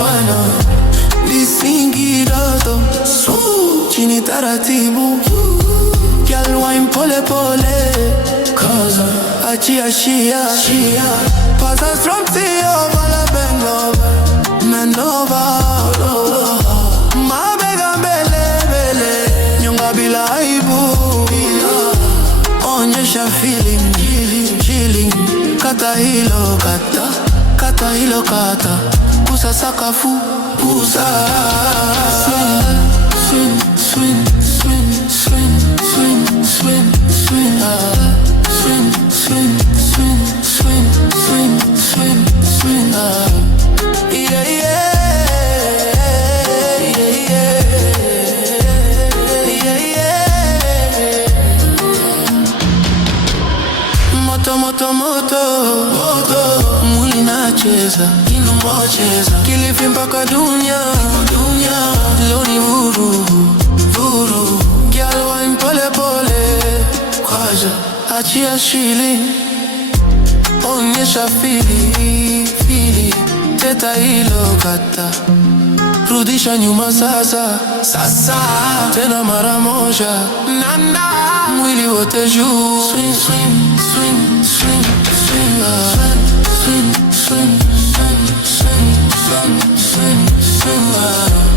wana lisingidoto chini taratibu, girl wine pole pole, kaza achia shia pasa from Tio wala bengova Menova mabega mbele mbele, nyonga bila aibu, onyesha feeling kata hilo kata hilo kata, kusa sakafu kusa swing swing swing swing swing swing swing swing swing swing swing swing swing swing yeah yeah yeah yeah. Moto mwili nacheza inamocheza, Kilifi mpaka dunia leo ni vuru girl wine pole pole, kwaja achia shili, onyesha fili teta hilo kata, rudisha nyuma sasa tena mara moja, nana mwili wote juu, swing swing swing swing swing swing swing swing swing swing swing swing swing.